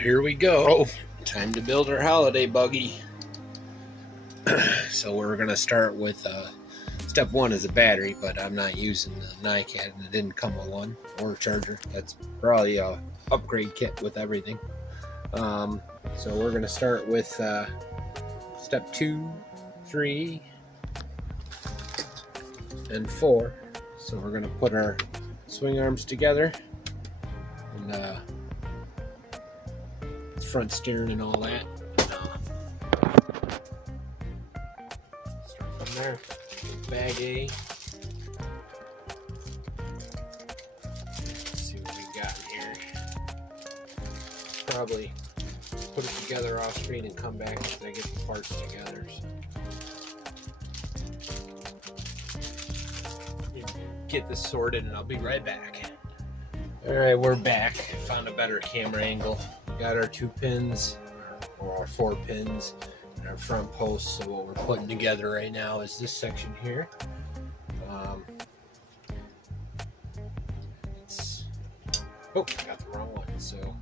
here we go. Time to build our holiday buggy. So we're going to start with step one is a battery, but I'm not using the NiCad and it didn't come with one, or a charger. That's probably a upgrade kit with everything. So we're going to start with step 2, 3, and 4. So we're going to put our swing arms together and front steering and all that. Start from there. Bag A. Let's see what we got in here. Probably put it together off screen and come back as I get the parts together. So get this sorted and I'll be right back. Alright, we're back. Found a better camera angle. We got our 2 pins, or our 4 pins, and our front posts. So what we're putting together right now is this section here. Oh, I got the wrong one. So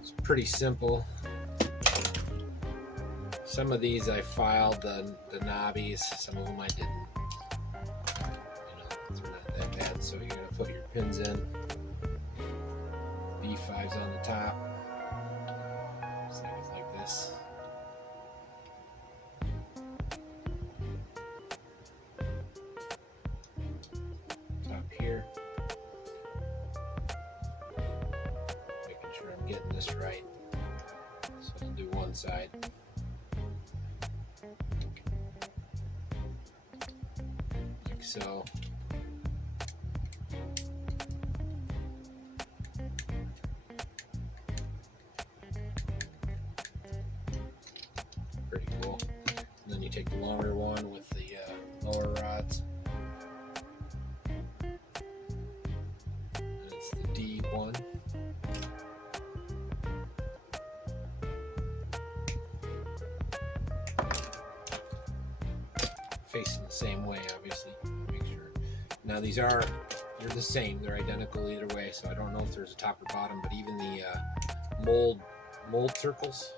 it's pretty simple. Some of these I filed the knobbies. Some of them I didn't. They're not that bad. So you're gonna put your pins in. B5's on the top. So it's like this. Top here. Making sure I'm getting this right. So I'll do one side. Like so. Pretty cool. And then you take the longer one with the lower rods. And it's the D one. Facing the same way, obviously. Make sure. Now they're the same. They're identical either way. So I don't know if there's a top or bottom, but even the mold circles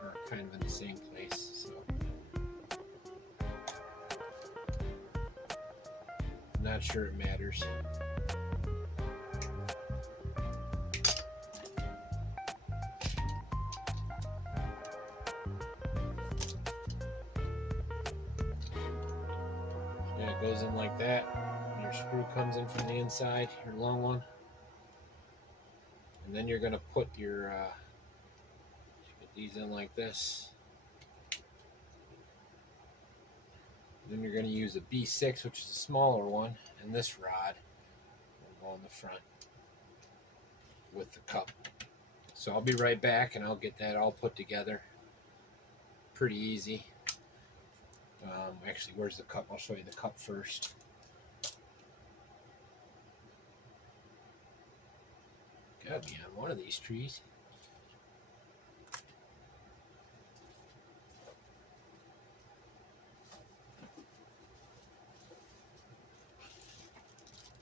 are kind of in the same place. So I'm not sure it matters. Yeah, it goes in like that. Your screw comes in from the inside, your long one. And then you're going to put your get these in like this. Then you're going to use a B6, which is a smaller one, and this rod will go in the front with the cup. So I'll be right back and I'll get that all put together. Pretty easy. Actually, where's the cup? I'll show you the cup first. Gotta be on one of these trees.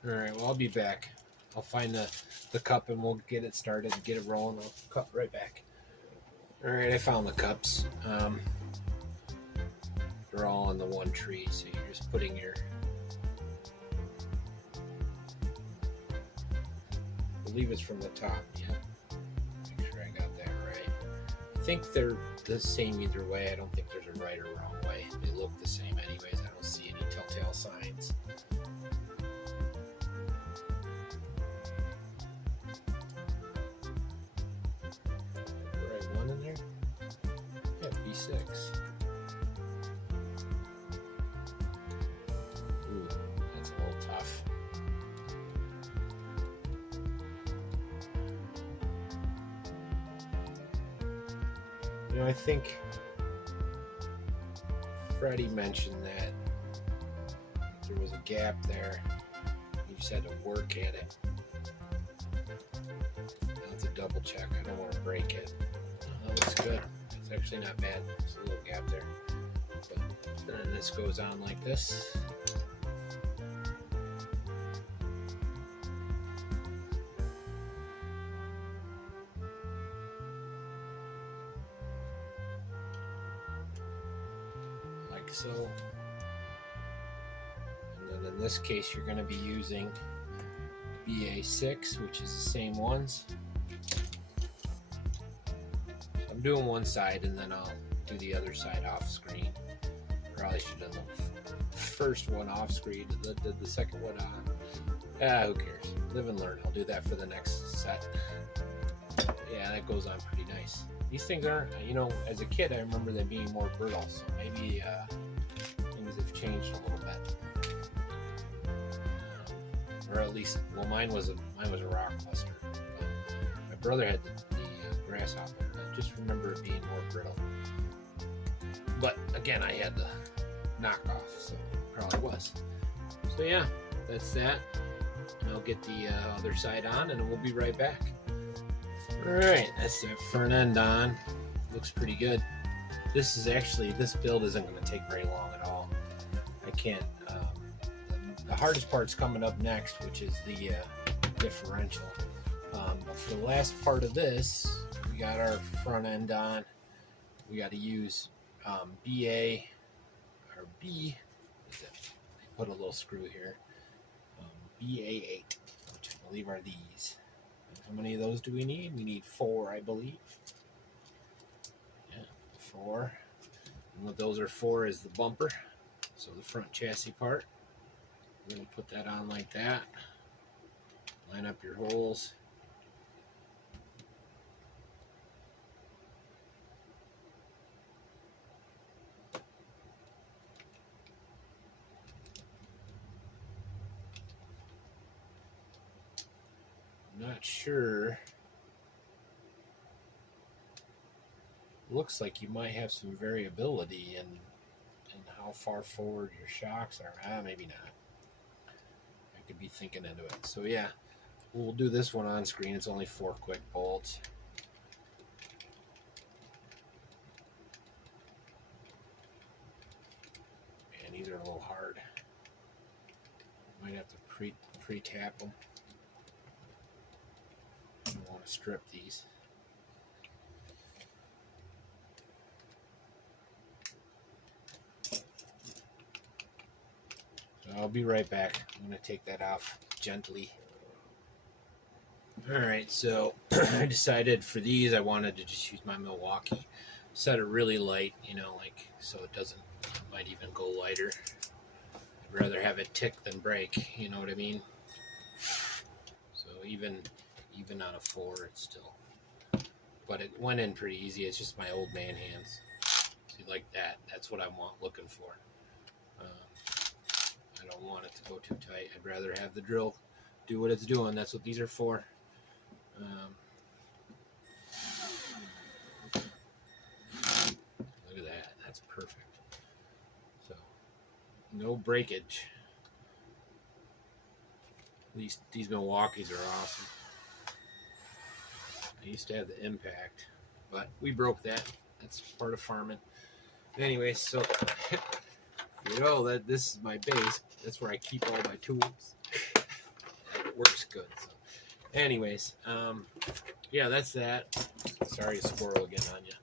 Alright, well, I'll be back. I'll find the cup and we'll get it started and get it rolling. I'll cut right back. Alright, I found the cups. They're all on the one tree, so you're just putting your... I believe it's from the top, yeah. Make sure I got that right. I think they're the same either way. I don't think there's a right or wrong way. They look the same anyways. I don't see any telltale signs. Right one in there? Yeah, B6. Ooh, that's a little tough. You know, I think Freddie mentioned that there was a gap there. You just had to work at it. That's a double check. I don't want to break it. Oh, that looks good. It's actually not bad. There's a little gap there. But then this goes on like this. like so. And then in this case, you're going to be using BA6, which is the same ones. I'm doing one side and then I'll do the other side off screen. Probably should have done the first one off screen, the second one on. Who cares? Live and learn. I'll do that for the next set. Yeah, that goes on pretty nice. These things aren't, you know, as a kid I remember them being more brittle, so maybe things have changed a little bit. Or at least, well, mine was a rock cluster. My brother had the grasshopper. I just remember it being more brittle. But again, I had the knockoff, so it probably was. So yeah, that's that. And I'll get the other side on, and we'll be right back. All right, that's the front end on. Looks pretty good. This build isn't going to take very long at all. I can't. The hardest part's coming up next, which is the differential. But for the last part of this, we got our front end on. We got to use BA or B. I put a little screw here. BA8, which I believe are these. And how many of those do we need? We need 4, I believe. Yeah, 4. And what those are for is the bumper. So the front chassis part. We're going to put that on like that. Line up your holes. Not sure. Looks like you might have some variability in how far forward your shocks are. Maybe not. I could be thinking into it. So yeah, we'll do this one on screen. It's only 4 quick bolts. And these are a little hard. Might have to pre-tap them. I want to strip these. So I'll be right back. I'm going to take that off gently. Alright, so I decided for these I wanted to just use my Milwaukee. Set it really light, you know, like so it doesn't, it might even go lighter. I'd rather have it tick than break, you know what I mean? So even on a 4, it's still, but it went in pretty easy. It's just my old man hands. See, like that, that's what I'm looking for. I don't want it to go too tight. I'd rather have the drill do what it's doing. That's what these are for. Look at that, that's perfect. So no breakage. These Milwaukees are awesome. I used to have the impact, but we broke that. That's part of farming. Anyway, so you know that this is my base. That's where I keep all my tools. It works good. So, anyways, yeah, that's that. Sorry, a squirrel again on you.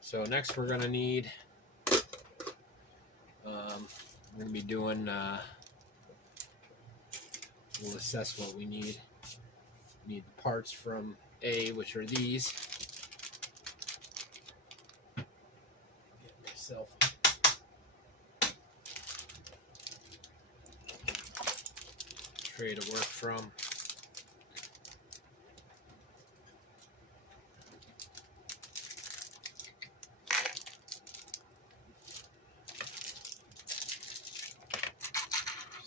So next we're gonna need. We're gonna be doing. We'll assess what we need. We need the parts from A, which are these. Get myself a tray to work from.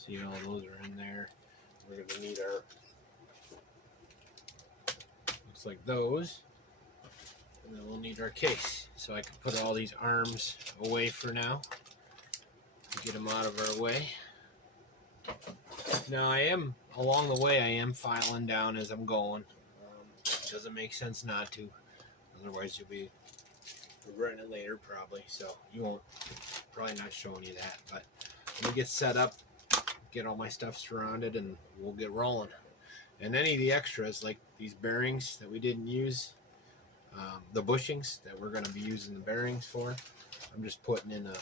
See, all those are in there. We're going to need our, looks like those, and then we'll need our case. So I can put all these arms away for now, get them out of our way. Now along the way I am filing down as I'm going. It doesn't make sense not to, otherwise you'll be regretting it later probably, so you won't, probably not showing you that, but let me get set up, get all my stuff surrounded, and we'll get rolling. And any of the extras, like these bearings that we didn't use, the bushings that we're going to be using the bearings for. I'm just putting in a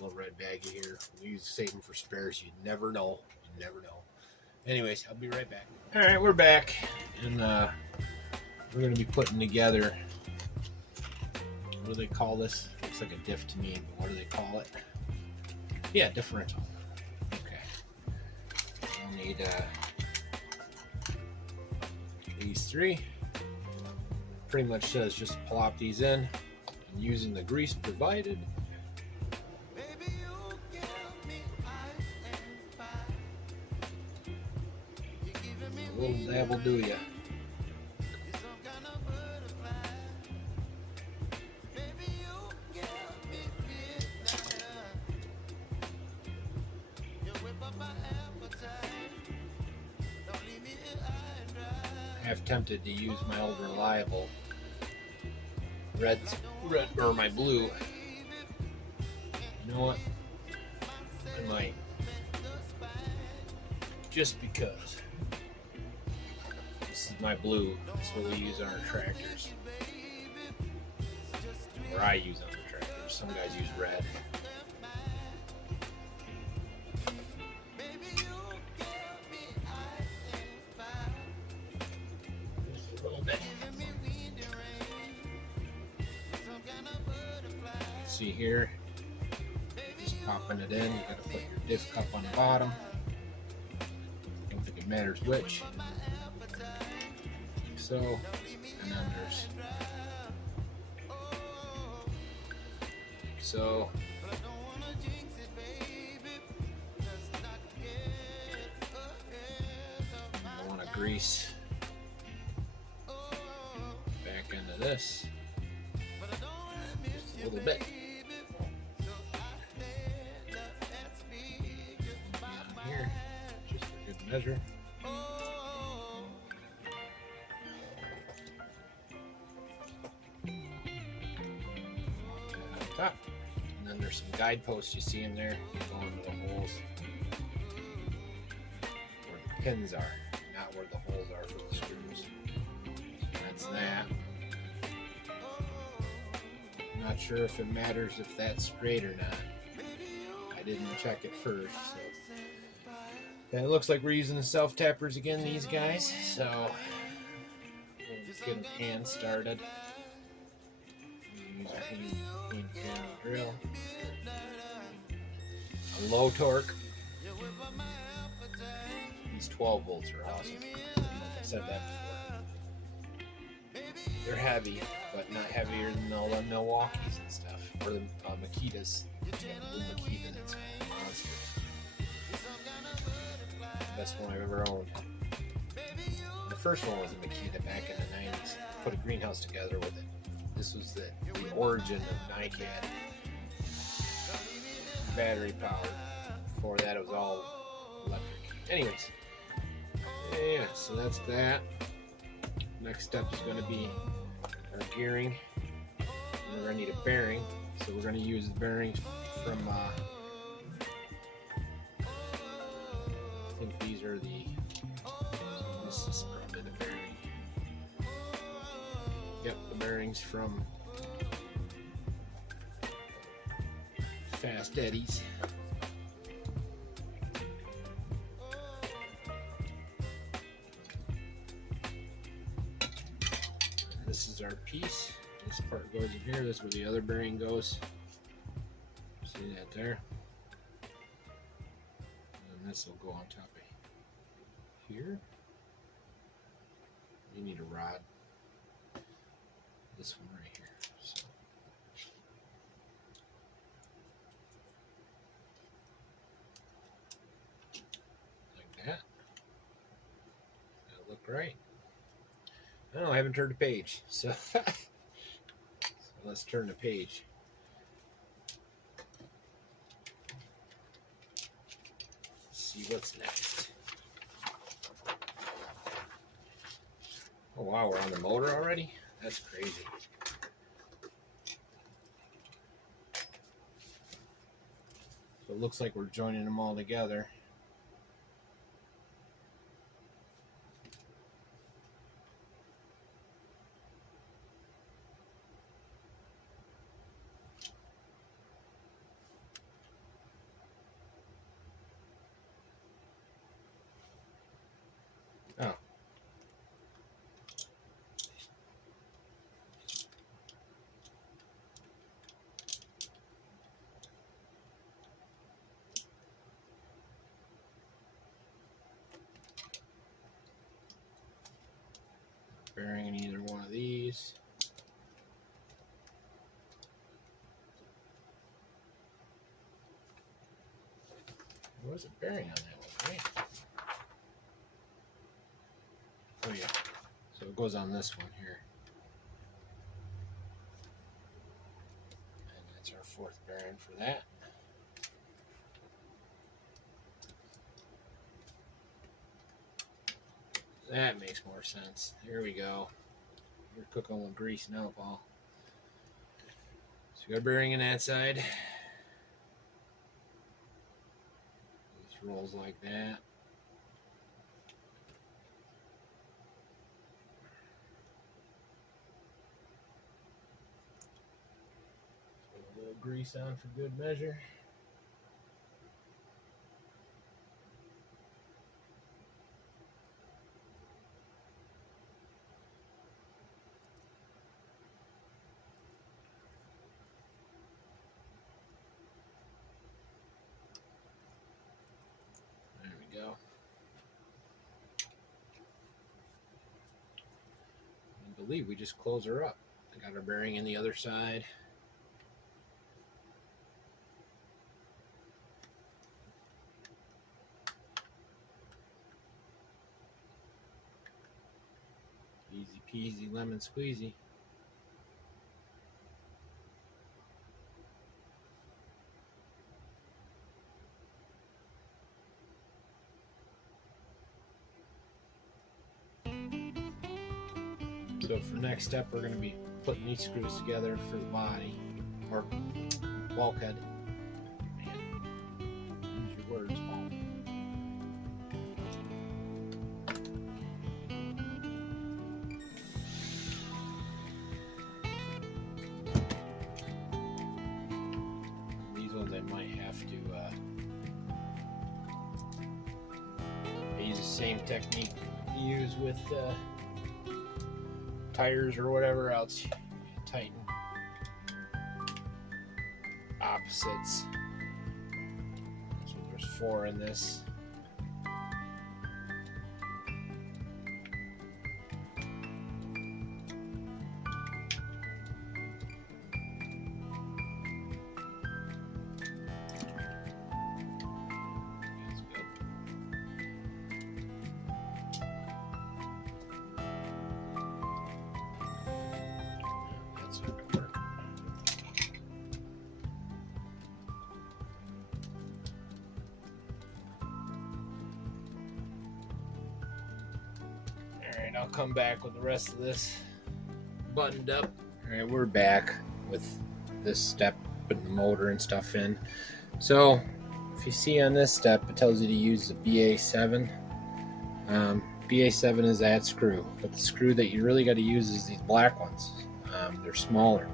little red baggie here. We save them for spares. You never know. You never know. Anyways, I'll be right back. All right, we're back, and we're going to be putting together. What do they call this? Looks like a diff to me, but what do they call it? Yeah, differential. Okay. I'll need these three. Pretty much says just plop these in and using the grease provided. A little dab will do ya. I've tempted to use my old reliable red or my blue. You know what? I might, just because this is my blue. This is what we use on our tractors, or I use on the tractors. Some guys use red. See here, just popping it in. You got to put your diff cup on the bottom. I don't think it matters which. Like so, and then there's like so. I want to grease back into this just a little bit. Here, just for good measure. On top. And then there's some guideposts you see in there. Go into the holes where the pins are, not where the holes are for the screws. That's that. I'm not sure if it matters if that's straight or not. I didn't check it first, so. And it looks like we're using the self-tappers again, these guys, so we'll get them hand started. Use our hand drill. A low torque. These 12 volts are awesome. I said that before. They're heavy, but not heavier than all the Milwaukees and stuff, or the Makitas. The Makita, that's a monster. Best one I've ever owned. The first one was a Makita back in the 90s. Put a greenhouse together with it. This was the origin of NiCad. Battery powered. Before that it was all electric. Anyways. Yeah, so that's that. Next step is going to be our gearing. We're going to need a bearing. So we're going to use the bearings from I think these are this is probably the bearing. Yep, the bearings from Fast Eddie's. This is our piece. This part goes in here. This is where the other bearing goes. See that there? And this will go on top of here. You need a rod. This one right here. So. Like that. That'll look right. I don't know, I haven't turned a page, so, so let's turn the page. Let's see what's next. Oh wow, we're on the motor already? That's crazy. So it looks like we're joining them all together. grease. There was a bearing on that one, right? Oh yeah. So it goes on this one here. And that's our 4th bearing for that. That makes more sense. Here we go. You're cooking with grease now, Paul. So you got a bearing in that side. This rolls like that. Put a little grease on for good measure. There we go. I believe we just close her up. I got our bearing in the other side. Easy peasy lemon squeezy. So for next step, we're going to be putting these screws together for the body, or bulkhead. Man, use your words, Paul. These ones I might have to I use the same technique you use with tires or whatever else. You tighten opposites. So there's 4 in this. Alright, I'll come back with the rest of this buttoned up. Alright, we're back with this step, putting the motor and stuff in. So, if you see on this step, it tells you to use the BA7. BA7 is that screw, but the screw that you really got to use is these black ones. They're smaller.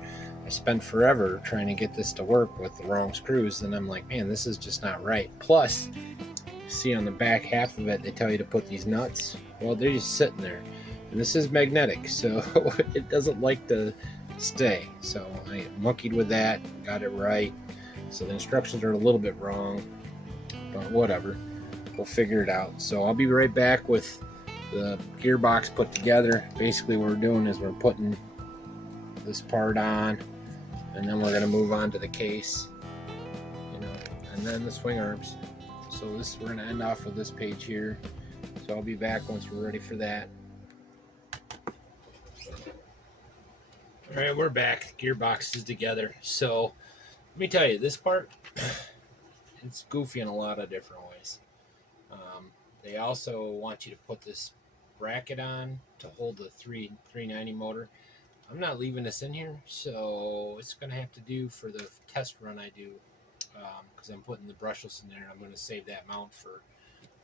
I spent forever trying to get this to work with the wrong screws, and I'm like, man, this is just not right. Plus, see on the back half of it, they tell you to put these nuts. Well, they're just sitting there, and this is magnetic, so it doesn't like to stay. So I monkeyed with that, got it right. So the instructions are a little bit wrong, but whatever, we'll figure it out. So I'll be right back with the gearbox put together. Basically what we're doing is we're putting this part on, and then we're going to move on to the case, and then the swing arms. So we're going to end off with this page here. So I'll be back once we're ready for that. Alright, we're back. Gearbox is together. So let me tell you, this part, it's goofy in a lot of different ways. They also want you to put this bracket on to hold the 390 motor. I'm not leaving this in here, so it's going to have to do for the test run I do, because I'm putting the brushless in there. I'm going to save that mount for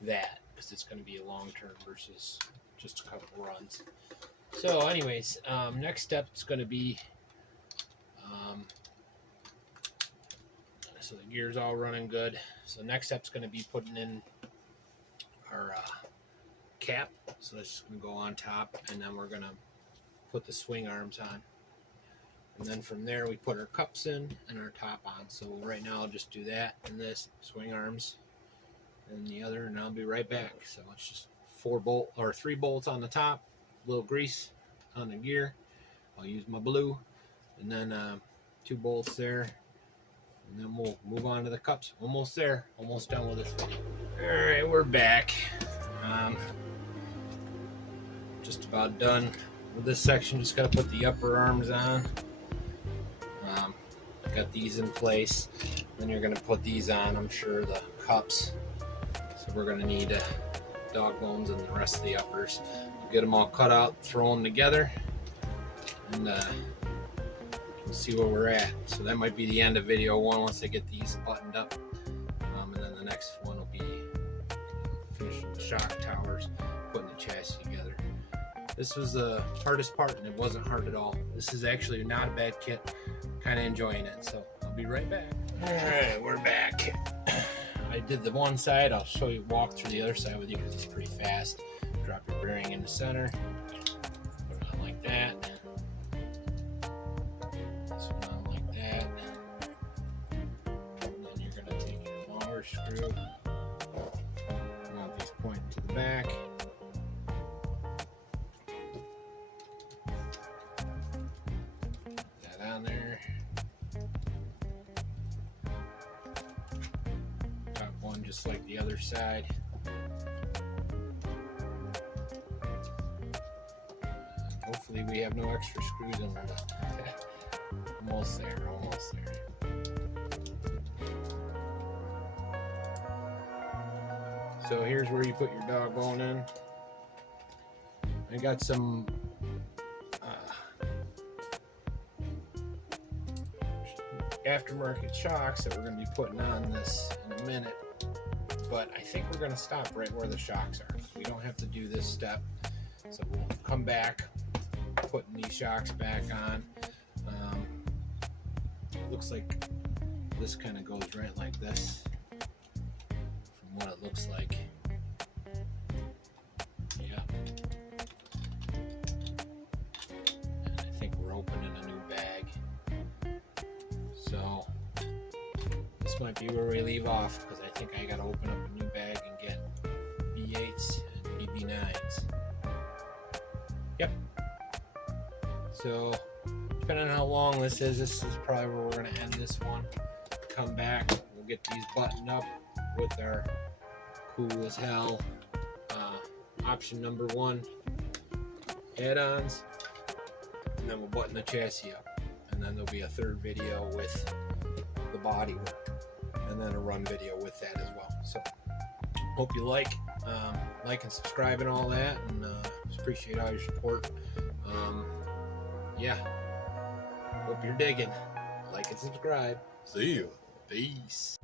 that, because it's going to be a long term versus just a couple runs. So anyways, next step is going to be, so the gear's all running good. So next step is going to be putting in our cap. So that's just going to go on top, and then we're going to put the swing arms on, and then from there we put our cups in and our top on. So right now I'll just do that and this, swing arms and the other, and I'll be right back. So it's just 3 bolts on the top, a little grease on the gear, I'll use my blue, and then 2 bolts there, and then we'll move on to the cups. Almost there, almost done with this video. All right, we're back. Just about done with this section. Just got to put the upper arms on. Got these in place. Then you're going to put these on, I'm sure, the cups. So we're going to need dog bones and the rest of the uppers. We'll get them all cut out, throw them together, and we'll see where we're at. So that might be the end of video 1 once I get these buttoned up. And then the next one will be finishing the shock towers, putting the chassis together. This was the hardest part, and it wasn't hard at all. This is actually not a bad kit. Kind of enjoying it, so I'll be right back. All right, we're back. I did the one side. I'll show you, walk through the other side with you because it's pretty fast. Drop your bearing in the center. Put it on like that. This one on like that. And then you're going to take your longer screw. You want these pointing to the back. Put that on there. Top one just like the other side. Hopefully we have no extra screws in there. Almost there, almost there. So here's where you put your dog bone in. I got some aftermarket shocks that we're going to be putting on this in a minute, but I think we're going to stop right where the shocks are. We don't have to do this step, so we'll come back putting these shocks back on. Looks like this kind of goes right like this from what it looks like. Yeah, and I think we're opening a new bag, so this might be where we leave off, because I think I got to open up a new bag and get B8s and BB9s. Yep. So depending on how long this is probably where we're going to end this one. Come back, we'll get these buttoned up with our cool as hell option number 1 add-ons, and then we'll button the chassis up, and then there'll be a third video with the body work, and then a run video with that as well. So hope you like and subscribe and all that, and just appreciate all your support. Yeah, hope you're digging. Like and subscribe. See you. Peace.